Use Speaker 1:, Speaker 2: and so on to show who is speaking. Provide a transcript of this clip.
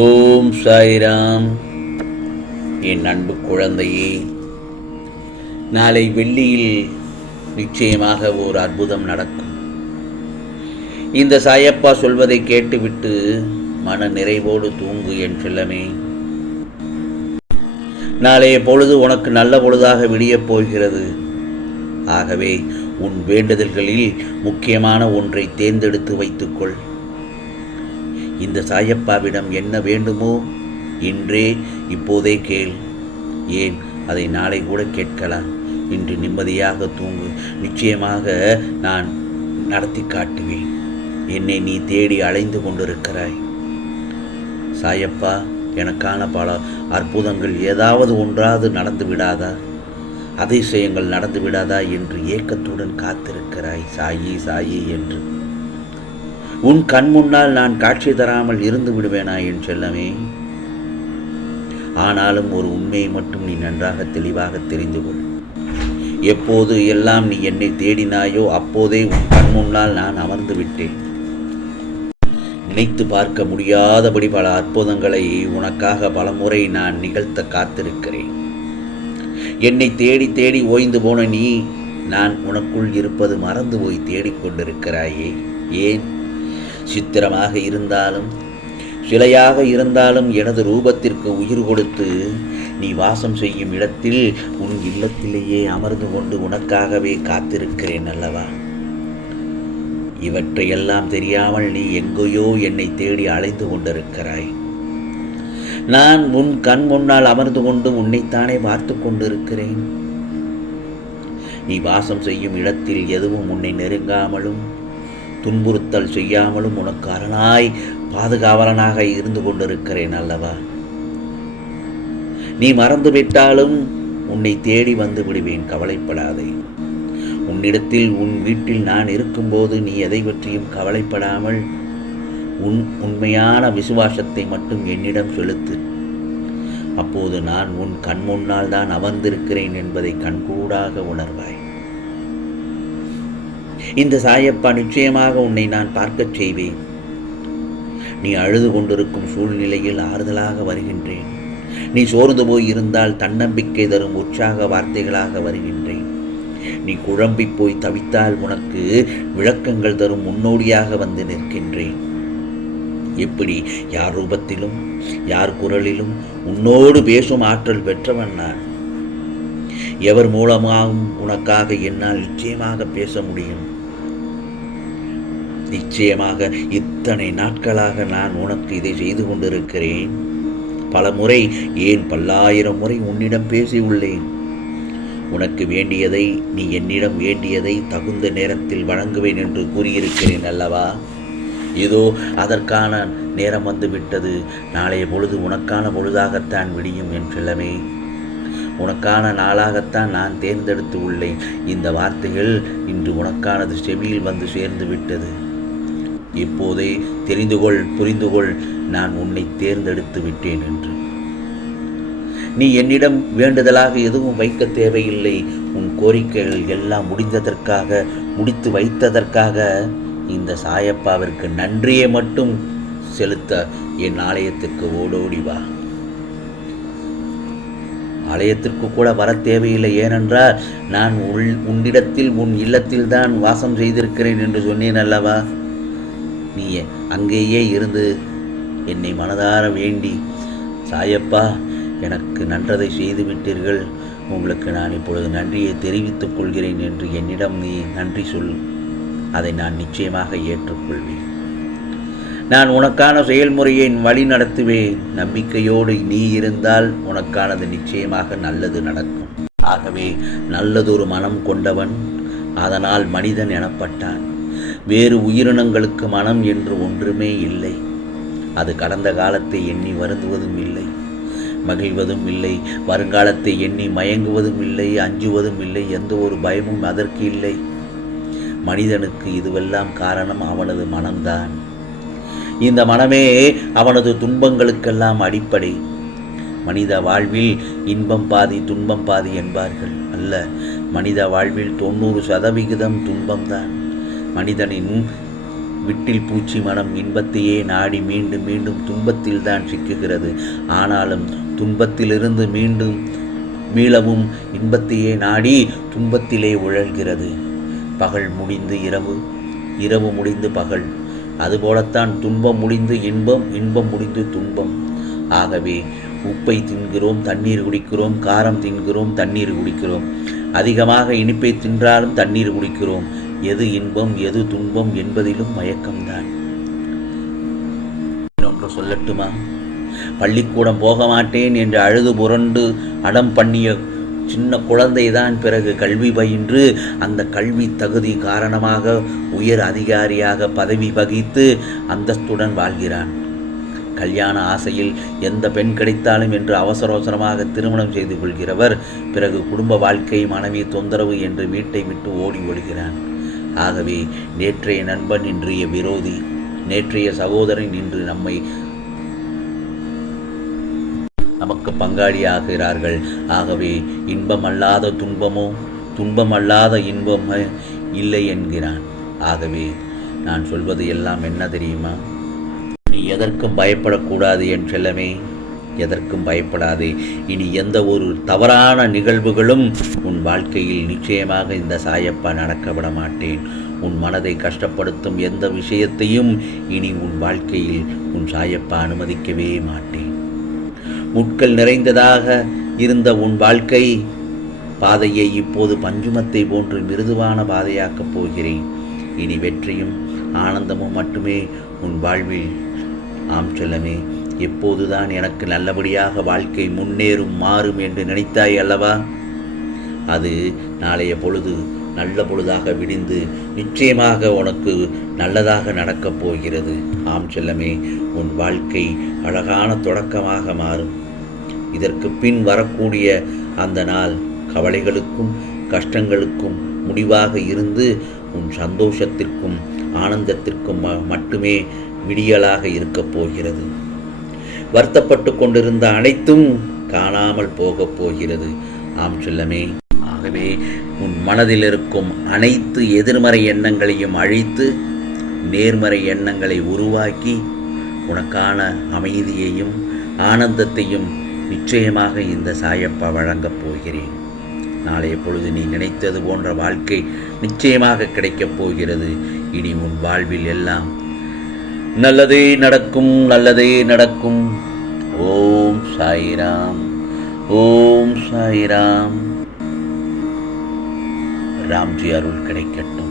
Speaker 1: ஓம் சாய்ராம். என் அன்பு குழந்தையே நாளை வெள்ளியில் நிச்சயமாக ஓர் அற்புதம் நடக்கும். இந்த சாயப்பா சொல்வதை கேட்டுவிட்டு மன நிறைவோடு தூங்கு என் செல்லமே. நாளைய பொழுது உனக்கு நல்ல பொழுதாக விடியப் போகிறது. ஆகவே உன் வேண்டுதல்களில் முக்கியமான ஒன்றை தேர்ந்தெடுத்து வைத்துக்கொள். இந்த சாயப்பாவிடம் என்ன வேண்டுமோ? இன்றே இப்போதே கேள். ஏன்? அதை நாளை கூட கேட்கலாம். இன்று நிம்மதியாக தூங்கு. நிச்சயமாக நான் நடத்தி காட்டுவேன். என்னை நீ தேடி அலைந்து கொண்டிருக்கிறாய். சாயப்பா எனக்கான பல அற்புதங்கள் ஏதாவது ஒன்றாவது நடந்து விடாதா? அதிசயங்கள் நடந்து விடாதா என்று ஏக்கத்துடன் காத்திருக்கிறாய். சாயி சாயி என்று. உன் கண் முன்னால் நான் காட்சி தராமல் இருந்து விடுவேனா என் செல்லமே? ஆனாலும் ஒரு உண்மையை மட்டும் நீ நன்றாக தெளிவாக தெரிந்து கொள். எப்போது எல்லாம் நீ என்னை தேடினாயோ அப்போதே உன் கண் முன்னால் நான் அமர்ந்து விட்டேன். நினைத்து பார்க்க முடியாதபடி பல அற்புதங்களை உனக்காக பலமுறை நான் நிகழ்த்த காத்திருக்கிறேன். என்னை தேடி தேடி ஓய்ந்து போன நீ நான் உனக்குள் இருப்பது மறந்து போய் தேடிக்கொண்டிருக்கிறாயே. ஏன்? சித்திரமாக இருந்தாலும் சிலையாக இருந்தாலும் எனது ரூபத்திற்கு உயிர் கொடுத்து நீ வாசம் செய்யும் இடத்தில் உன் இல்லத்திலேயே அமர்ந்து கொண்டு உனக்காகவே காத்திருக்கிறேன் அல்லவா? இவற்றையெல்லாம் தெரியாமல் நீ எங்கேயோ என்னை தேடி அலைந்து கொண்டிருக்கிறாய். நான் உன் கண் முன்னால் அமர்ந்து கொண்டு உன்னைத்தானே பார்த்து கொண்டிருக்கிறேன். நீ வாசம் செய்யும் இடத்தில் எதுவும் உன்னை நெருங்காமலும் துன்புறுத்தல் செய்யாமலும் உனக்கு அரணாய் பாதுகாவலனாக இருந்து கொண்டிருக்கிறேன் அல்லவா? நீ மறந்துவிட்டாலும் உன்னை தேடி வந்து விடுவேன் கவலைப்படாதே. உன்னிடத்தில் உன் வீட்டில் நான் இருக்கும்போது நீ எதை பற்றியும் கவலைப்படாமல் உன் உண்மையான விசுவாசத்தை மட்டும் என்னிடம் செலுத்து. அப்போது நான் உன் கண் முன்னால் தான் அமர்ந்திருக்கிறேன் என்பதை கண்கூடாக உணர்வாய். இந்த சாயப்பா நிச்சயமாக உன்னை நான் பார்க்கச் செய்வேன். நீ அழுது கொண்டிருக்கும் சூழ்நிலையில் ஆறுதலாக வருகின்றேன். நீ சோர்ந்து போய் இருந்தால் தன்னம்பிக்கை தரும் உற்சாக வார்த்தைகளாக வருகின்றேன். நீ குழம்பி போய் தவித்தால் உனக்கு விளக்கங்கள் தரும் முன்னோடியாக வந்து நிற்கின்றேன். எப்படி யார் ரூபத்திலும் யார் குரலிலும் உன்னோடு பேசும் ஆற்றல் பெற்றவன் நான். எவர் மூலமாகவும் உனக்காக என்னால் நிச்சயமாக பேச முடியும்? நிச்சயமாக இத்தனை நாட்களாக நான் உனக்கு இதை செய்து கொண்டிருக்கிறேன். பல முறை ஏன் பல்லாயிரம் முறை உன்னிடம் பேசியுள்ளேன் உனக்கு வேண்டியதை நீ என்னிடம் வேண்டியதை தகுந்த நேரத்தில் வழங்குவேன் என்று கூறியிருக்கிறேன் அல்லவா? இதோ அதற்கான நேரம் வந்து விட்டது நாளைய பொழுது உனக்கான பொழுதாகத்தான் விடியும் என்றெல்லமே உனக்கான நாளாகத்தான் நான் தேர்ந்தெடுத்து உள்ளேன். இந்த வார்த்தைகள் இன்று உனக்கானது செவியில் வந்து சேர்ந்து விட்டது. இப்போதே தெரிந்து கொள் புரிந்து கொள் நான் உன்னை தேர்ந்தெடுத்து விட்டேன் என்று. நீ என்னிடம் வேண்டுதலாக எதுவும் வைக்க தேவையில்லை. உன் கோரிக்கைகள் எல்லாம் முடிந்ததற்காக முடித்து வைத்ததற்காக இந்த சாயப்பாவிற்கு நன்றியை மட்டும் செலுத்த என் ஆலயத்துக்கு ஓடோடி வா. ஆலயத்திற்கு கூட வர தேவையில்லை. ஏனென்றால் நான் உள் உன்னிடத்தில் உன் இல்லத்தில் தான் வாசம் செய்திருக்கிறேன் என்று சொன்னேன் அல்லவா? நீ அங்கேயே இருந்து என்னை மனதார வேண்டி சாயப்பா எனக்கு நன்றதை செய்து விட்டீர்கள். உங்களுக்கு நான் இப்பொழுது நன்றியை தெரிவித்துக் கொள்கிறேன் என்று என்னிடம் நீ நன்றி சொல். அதை நான் நிச்சயமாக ஏற்றுக்கொள்வேன். நான் உனக்கான செயல்முறையை வழி நடத்துவேன். நம்பிக்கையோடு நீ இருந்தால் உனக்கானது நிச்சயமாக நல்லது நடக்கும். ஆகவே நல்லதொரு மனம் கொண்டவன் அதனால் மனிதன் எனப்பட்டான். வேறு உயிரினங்களுக்கு மனம் என்று ஒன்றுமே இல்லை. அது கடந்த காலத்தை எண்ணி வருந்துவதும் இல்லை. மகிழ்வதும் இல்லை. வருங்காலத்தை எண்ணி மயங்குவதும் இல்லை. அஞ்சுவதும் இல்லை. எந்த ஒரு பயமும் அதற்கு இல்லை. மனிதனுக்கு இதுவெல்லாம் காரணம் அவனது மனம்தான். இந்த மனமே அவனது துன்பங்களுக்கெல்லாம் அடிப்படை. மனித வாழ்வில் இன்பம் பாதி துன்பம் பாதி என்பார்கள். அல்ல மனித வாழ்வில் தொண்ணூறு சதவிகிதம் துன்பம்தான். மனிதனின் விட்டில் பூச்சி மனம் இன்பத்தையே நாடி மீண்டும் மீண்டும் துன்பத்தில் தான் சிக்குகிறது. ஆனாலும் துன்பத்திலிருந்து மீண்டும் மீளவும் இன்பத்தையே நாடி துன்பத்திலே உழல்கிறது. பகல் முடிந்து இரவு இரவு முடிந்து பகல். அதுபோலத்தான் துன்பம் முடிந்து இன்பம் இன்பம் முடிந்து துன்பம். ஆகவே உப்பை தின்கிறோம் தண்ணீர் குடிக்கிறோம் காரம் தின்கிறோம் தண்ணீர் குடிக்கிறோம். அதிகமாக இனிப்பை தின்றாலும் தண்ணீர் குடிக்கிறோம். எது இன்பம் எது துன்பம் என்பதிலும் மயக்கம்தான். ஒன்று சொல்லட்டுமா? பள்ளிக்கூடம் போக மாட்டேன் என்று அழுது புரண்டு அடம் பண்ணிய சின்ன குழந்தைதான் பிறகு கல்வி பயின்று. அந்த கல்வி தகுதி காரணமாக உயர் அதிகாரியாக பதவி வகித்து அந்தஸ்துடன் வாழ்கிறான். கல்யாண ஆசையில் எந்த பெண் கிடைத்தாலும் என்று அவசர அவசரமாக திருமணம் செய்து கொள்கிறவர் பிறகு குடும்ப வாழ்க்கை மனைவி தொந்தரவு என்று வீட்டை விட்டு ஓடி ஒழுகிறான். ஆகவே நேற்றைய நண்பன் இன்றைய விரோதி நேற்றைய சகோதரன் இன்று நம்மை நமக்கு பங்காளியாகிறார்கள். ஆகவே இன்பமல்லாத துன்பமோ துன்பமல்லாத இன்பமோ இல்லை என்கிறான். ஆகவே நான் சொல்வது எல்லாம் என்ன தெரியுமா? நீ எதற்கும் பயப்படக்கூடாது என் செல்லமே. எதற்கும் பயப்படாதே. இனி எந்த ஒரு தவறான நிகழ்வுகளும் உன் வாழ்க்கையில் நிச்சயமாக இந்த சாயப்பா நடக்க விட மாட்டேன் உன் மனதை கஷ்டப்படுத்தும் எந்த விஷயத்தையும் இனி உன் வாழ்க்கையில் உன் சாயப்பா அனுமதிக்கவே மாட்டேன். முட்கள் நிறைந்ததாக இருந்த உன் வாழ்க்கை பாதையை இப்போது பஞ்சுமத்தை போன்று மிருதுவான பாதையாக்கப் போகிறேன். இனி வெற்றியும் ஆனந்தமும் மட்டுமே உன் வாழ்வில். ஆம் செல்லமே எப்போதுதான் எனக்கு நல்லபடியாக வாழ்க்கை முன்னேறும் மாறும் என்று நினைத்தாய் அல்லவா? அது நாளைய பொழுது நல்ல பொழுதாக விடிந்து நிச்சயமாக உனக்கு நல்லதாக நடக்கப் போகிறது. ஆம் செல்லமே உன் வாழ்க்கை அழகான தொடக்கமாக மாறும். இதற்கு பின் வரக்கூடிய அந்த நாள் கவலைகளுக்கும் கஷ்டங்களுக்கும் முடிவாக இருந்து உன் சந்தோஷத்திற்கும் ஆனந்தத்திற்கும் ம- மட்டுமே விடியலாக இருக்கப் போகிறது. வருத்தப்பட்டு கொண்டிருந்த அனைத்தும் காணாமல் போகப் போகிறது. ஆம் செல்லமே. ஆகவே உன் மனதில் இருக்கும் அனைத்து எதிர்மறை எண்ணங்களையும் அழித்து நேர்மறை எண்ணங்களை உருவாக்கி உனக்கான அமைதியையும் ஆனந்தத்தையும் நிச்சயமாக இந்த சாயப்பா வழங்கப் போகிறேன். நாளைய பொழுது நீ நினைத்தது போன்ற வாழ்க்கை நிச்சயமாக கிடைக்கப் போகிறது. இனி உன் வாழ்வில் எல்லாம் நல்லதே நடக்கும் நல்லதே நடக்கும். ஓம் சாய்ராம் ஓம் சாய்ராம். ராம்ஜி அருள் கிடைக்கட்டும்.